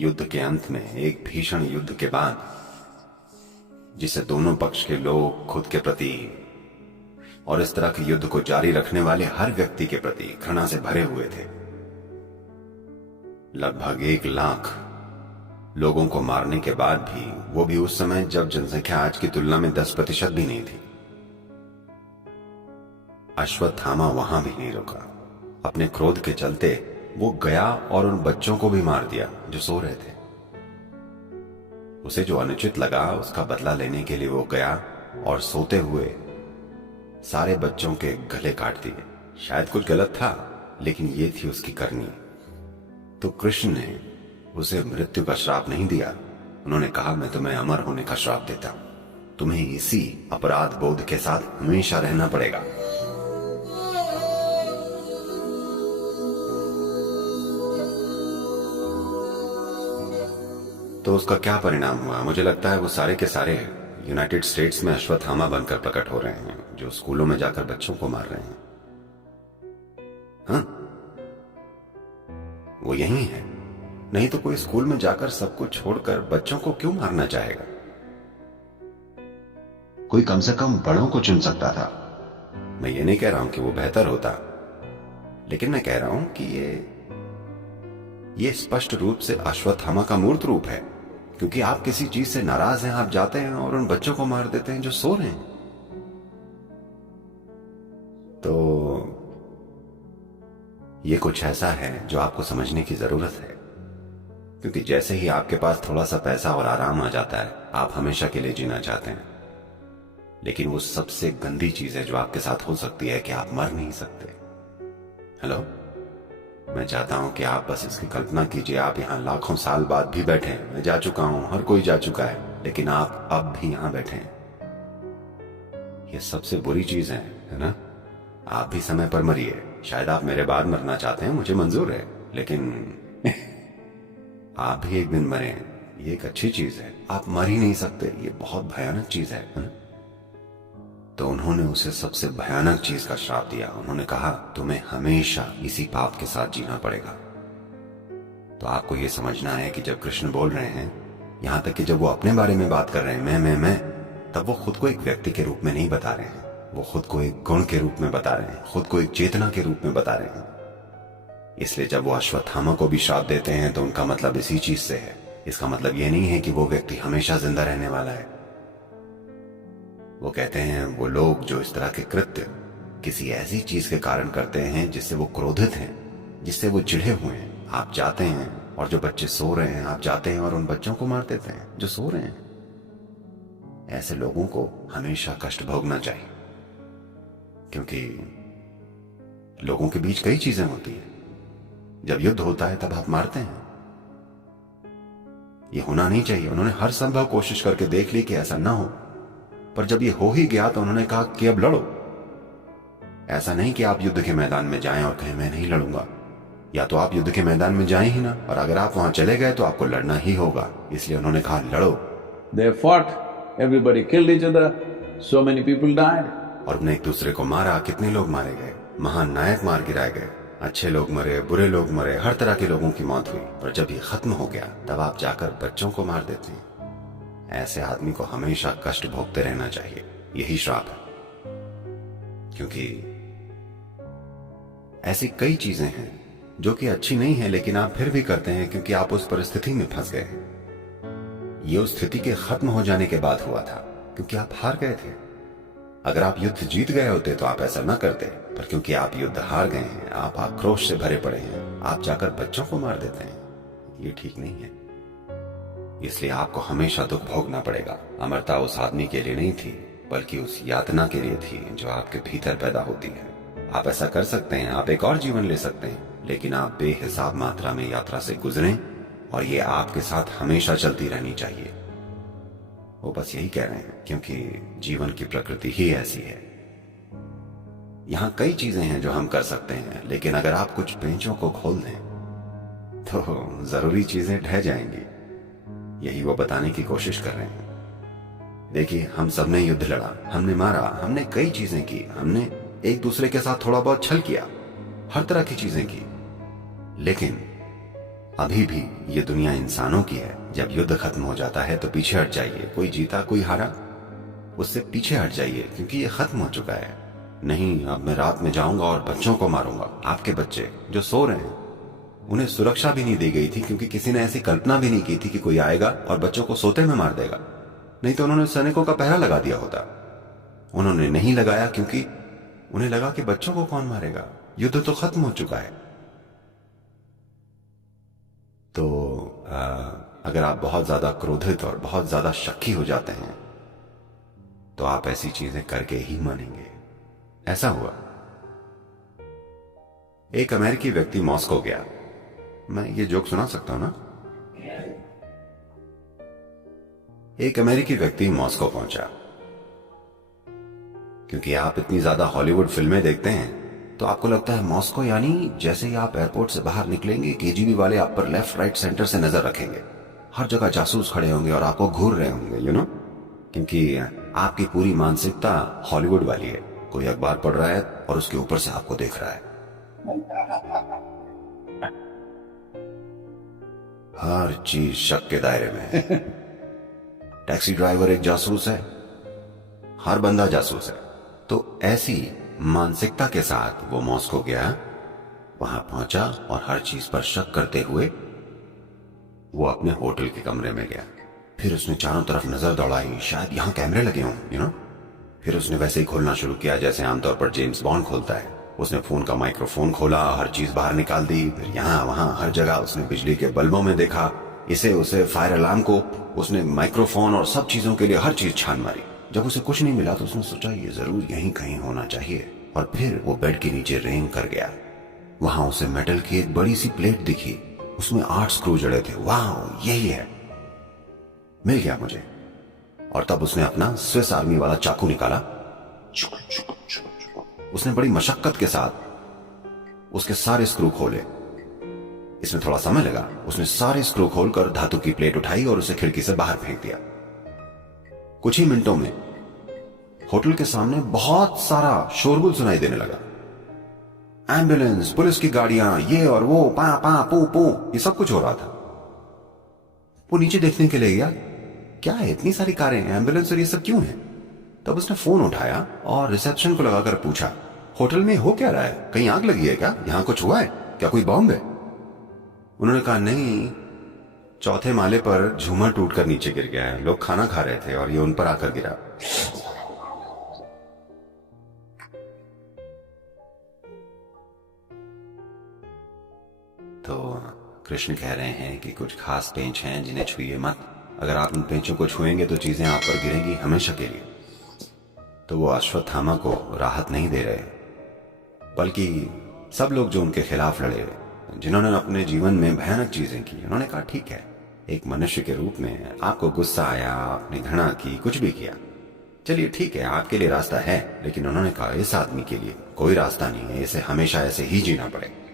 युद्ध के अंत में, एक भीषण युद्ध के बाद, जिसे दोनों पक्ष के लोग खुद के प्रति और इस तरह के युद्ध को जारी रखने वाले हर व्यक्ति के प्रति घृणा से भरे हुए थे। लगभग 1 लाख लोगों को मारने के बाद भी, वो भी उस समय जब जनसंख्या आज की तुलना में 10% भी नहीं थी, अश्वत्थामा वहां भी नहीं रुका। अपने क्रोध के चलते वो गया और उन बच्चों को भी मार दिया जो सो रहे थे। उसे जो अनुचित लगा उसका बदला लेने के लिए वो गया और सोते हुए सारे बच्चों के गले काट दिए। शायद कुछ गलत था, लेकिन ये थी उसकी करनी। तो कृष्ण ने उसे मृत्यु का श्राप नहीं दिया। उन्होंने कहा, मैं तुम्हें अमर होने का श्राप देता हूं। तुम्हें इसी अपराध बोध के साथ हमेशा रहना पड़ेगा। तो उसका क्या परिणाम हुआ? मुझे लगता है वो सारे के सारे यूनाइटेड स्टेट्स में अश्वत्थामा बनकर प्रकट हो रहे हैं, जो स्कूलों में जाकर बच्चों को मार रहे हैं। हाँ, वो यही है। नहीं तो कोई स्कूल में जाकर सब कुछ छोड़कर बच्चों को क्यों मारना चाहेगा? कोई कम से कम बड़ों को चुन सकता था। मैं ये नहीं कह रहा हूं कि वो बेहतर होता, लेकिन मैं कह रहा हूं कि ये स्पष्ट रूप से अश्वत्थामा का मूर्त रूप है। क्योंकि आप किसी चीज से नाराज हैं, आप जाते हैं और उन बच्चों को मार देते हैं जो सो रहे हैं। तो ये कुछ ऐसा है जो आपको समझने की जरूरत है। क्योंकि जैसे ही आपके पास थोड़ा सा पैसा और आराम आ जाता है, आप हमेशा के लिए जीना चाहते हैं। लेकिन वो सबसे गंदी चीज है जो आपके साथ हो सकती है कि आप मर नहीं सकते। हेलो, मैं चाहता हूं कि आप बस इसकी कल्पना कीजिए, आप यहां लाखों साल बाद भी बैठे हैं। मैं जा चुका हूं, हर कोई जा चुका है, लेकिन आप अब भी यहां बैठे हैं। ये सबसे बुरी चीज है ना? आप भी समय पर मरिए। शायद आप मेरे बाद मरना चाहते हैं, मुझे मंजूर है, लेकिन आप भी एक दिन मरे। ये एक अच्छी चीज है। आप मर ही नहीं सकते, ये बहुत भयानक चीज है ना? तो उन्होंने उसे सबसे भयानक चीज का श्राप दिया। उन्होंने कहा, तुम्हें हमेशा इसी पाप के साथ जीना पड़ेगा। तो आपको यह समझना है कि जब कृष्ण बोल रहे हैं, यहां तक कि जब वो अपने बारे में बात कर रहे हैं, मैं, तब वो खुद को एक व्यक्ति के रूप में नहीं बता रहे हैं। वो खुद को एक गुण के रूप में बता रहे हैं, खुद को एक चेतना के रूप में बता रहे हैं। इसलिए जब वो अश्वत्थामा को भी श्राप देते हैं तो उनका मतलब इसी चीज से है। इसका मतलब यह नहीं है कि वो व्यक्ति हमेशा जिंदा रहने वाला है। वो कहते हैं, वो लोग जो इस तरह के कृत्य किसी ऐसी चीज के कारण करते हैं जिससे वो क्रोधित हैं, जिससे वो चिढ़े हुए हैं, आप जाते हैं और जो बच्चे सो रहे हैं, आप जाते हैं और उन बच्चों को मार देते हैं जो सो रहे हैं। ऐसे लोगों को हमेशा कष्ट भोगना चाहिए, क्योंकि लोगों के बीच कई चीजें होती हैं। जब युद्ध होता है तब आप मारते हैं। ये होना नहीं चाहिए। उन्होंने हर संभव कोशिश करके देख ली कि ऐसा ना हो, पर जब ये हो ही गया तो उन्होंने कहा कि अब लड़ो। ऐसा नहीं कि आप युद्ध के मैदान में जाएं और कहें मैं नहीं लड़ूंगा। या तो आप युद्ध के मैदान में जाएं ही ना, और अगर आप वहां चले गए तो आपको लड़ना ही होगा। इसलिए उन्होंने कहा लड़ो। They fought, everybody killed each other, so many people died. और उन्हें एक दूसरे को मारा। कितने लोग मारे गए, महान नायक मार गिराए गए, अच्छे लोग मरे, बुरे लोग मरे, हर तरह के लोगों की मौत हुई। और जब ये खत्म हो गया तब आप जाकर बच्चों को मार देते हैं। ऐसे आदमी को हमेशा कष्ट भोगते रहना चाहिए। यही श्राप है। क्योंकि ऐसी कई चीजें हैं जो कि अच्छी नहीं है, लेकिन आप फिर भी करते हैं क्योंकि आप उस परिस्थिति में फंस गए हैं। ये उस स्थिति के खत्म हो जाने के बाद हुआ था, क्योंकि आप हार गए थे। अगर आप युद्ध जीत गए होते तो आप ऐसा ना करते, पर क्योंकि आप युद्ध हार गए हैं, आप आक्रोश से भरे पड़े हैं, आप जाकर बच्चों को मार देते हैं। ये ठीक नहीं है। इसलिए आपको हमेशा दुख भोगना पड़ेगा। अमरता उस आदमी के लिए नहीं थी, बल्कि उस यातना के लिए थी जो आपके भीतर पैदा होती है। आप ऐसा कर सकते हैं, आप एक और जीवन ले सकते हैं, लेकिन आप बेहिसाब मात्रा में यात्रा से गुजरें, और ये आपके साथ हमेशा चलती रहनी चाहिए। वो बस यही कह रहे हैं, क्योंकि जीवन की प्रकृति ही ऐसी है। यहाँ कई चीजें हैं जो हम कर सकते हैं, लेकिन अगर आप कुछ पेंचों को खोल दें तो जरूरी चीजें ढह जाएंगी। यही वो बताने की कोशिश कर रहे हैं। देखिए, हम सबने युद्ध लड़ा, हमने मारा, हमने कई चीजें की, हमने एक दूसरे के साथ थोड़ा बहुत छल किया, हर तरह की चीजें की, लेकिन अभी भी ये दुनिया इंसानों की है। जब युद्ध खत्म हो जाता है तो पीछे हट जाइए, कोई जीता कोई हारा, उससे पीछे हट जाइए, क्योंकि ये खत्म हो चुका है। नहीं, अब मैं रात में जाऊंगा और बच्चों को मारूंगा। आपके बच्चे जो सो रहे हैं, उन्हें सुरक्षा भी नहीं दी गई थी, क्योंकि किसी ने ऐसी कल्पना भी नहीं की थी कि कोई आएगा और बच्चों को सोते में मार देगा। नहीं तो उन्होंने सैनिकों का पहरा लगा दिया होता। उन्होंने नहीं लगाया, क्योंकि उन्हें लगा कि बच्चों को कौन मारेगा, युद्ध तो खत्म हो चुका है। तो अगर आप बहुत ज्यादा क्रोधित और बहुत ज्यादा शक्की हो जाते हैं तो आप ऐसी चीजें करके ही मानेंगे। ऐसा हुआ, एक अमेरिकी व्यक्ति मॉस्को गया। मैं ये जोक सुना सकता हूं ना? एक अमेरिकी व्यक्ति मॉस्को पहुंचा। क्योंकि आप इतनी ज्यादा हॉलीवुड फिल्में देखते हैं तो आपको लगता है मॉस्को यानी जैसे ही आप एयरपोर्ट से बाहर निकलेंगे केजीबी वाले आप पर लेफ्ट राइट सेंटर से नजर रखेंगे, हर जगह जासूस खड़े होंगे और आपको घूर रहे होंगे, यू नो। क्योंकि आपकी पूरी मानसिकता हॉलीवुड वाली है। कोई अखबार पढ़ रहा है और उसके ऊपर से आपको देख रहा है। हर चीज शक के दायरे में है। टैक्सी ड्राइवर एक जासूस है, हर बंदा जासूस है। तो ऐसी मानसिकता के साथ वो मॉस्को गया, वहां पहुंचा और हर चीज पर शक करते हुए वो अपने होटल के कमरे में गया। फिर उसने चारों तरफ नजर दौड़ाई, शायद यहां कैमरे लगे हों, यू नो। फिर उसने वैसे ही खोलना शुरू किया जैसे आमतौर पर जेम्स बॉन्ड खोलता है। उसने फोन का माइक्रोफोन खोला, हर चीज बाहर निकाल दी। फिर यहां वहां हर जगह उसने बिजली के बल्बों में देखा, इसे उसे फायर अलार्म को, उसने माइक्रोफोन और सब चीजों के लिए हर चीज छान मारी। जब उसे कुछ नहीं मिला तो उसने सोचा ये जरूर यहीं कहीं होना चाहिए, और फिर वो बेड के नीचे रेंग कर गया। वहां उसे मेटल की एक बड़ी सी प्लेट दिखी, उसमें 8 स्क्रू जड़े थे। वाह, यही है, मिल गया मुझे। और तब उसने अपना स्विस आर्मी वाला चाकू निकाला। उसने बड़ी मशक्कत के साथ उसके सारे स्क्रू खोले। इसमें थोड़ा समय लगा। उसने सारे स्क्रू खोलकर धातु की प्लेट उठाई और उसे खिड़की से बाहर फेंक दिया। कुछ ही मिनटों में होटल के सामने बहुत सारा शोरगुल सुनाई देने लगा। एम्बुलेंस, पुलिस की गाड़ियां, ये और वो, पा पा पू पू, ये सब कुछ हो रहा था। वो नीचे देखने के लिए गया, क्या है इतनी सारी कारें, एम्बुलेंस और ये सब क्यों है? तब उसने फोन उठाया और रिसेप्शन को लगाकर पूछा, होटल में हो क्या रहा है? कहीं आग लगी है क्या? यहां कुछ हुआ है क्या? कोई बॉम्ब है? उन्होंने कहा, नहीं, चौथे माले पर झूमर टूटकर नीचे गिर गया है। लोग खाना खा रहे थे और ये उन पर आकर गिरा। तो कृष्ण कह रहे हैं कि कुछ खास पेंच हैं जिन्हें छुइए मत। अगर आप उन पेंचों को छुएंगे तो चीजें आप पर गिरेंगी हमेशा के लिए। तो वो अश्वत्थामा को राहत नहीं दे रहे, बल्कि सब लोग जो उनके खिलाफ लड़े, जिन्होंने अपने जीवन में भयानक चीजें की, उन्होंने कहा ठीक है, एक मनुष्य के रूप में आपको गुस्सा आया, आपने घृणा की, कुछ भी किया, चलिए ठीक है, आपके लिए रास्ता है। लेकिन उन्होंने कहा इस आदमी के लिए कोई रास्ता नहीं है, इसे हमेशा ऐसे ही जीना पड़ेगा।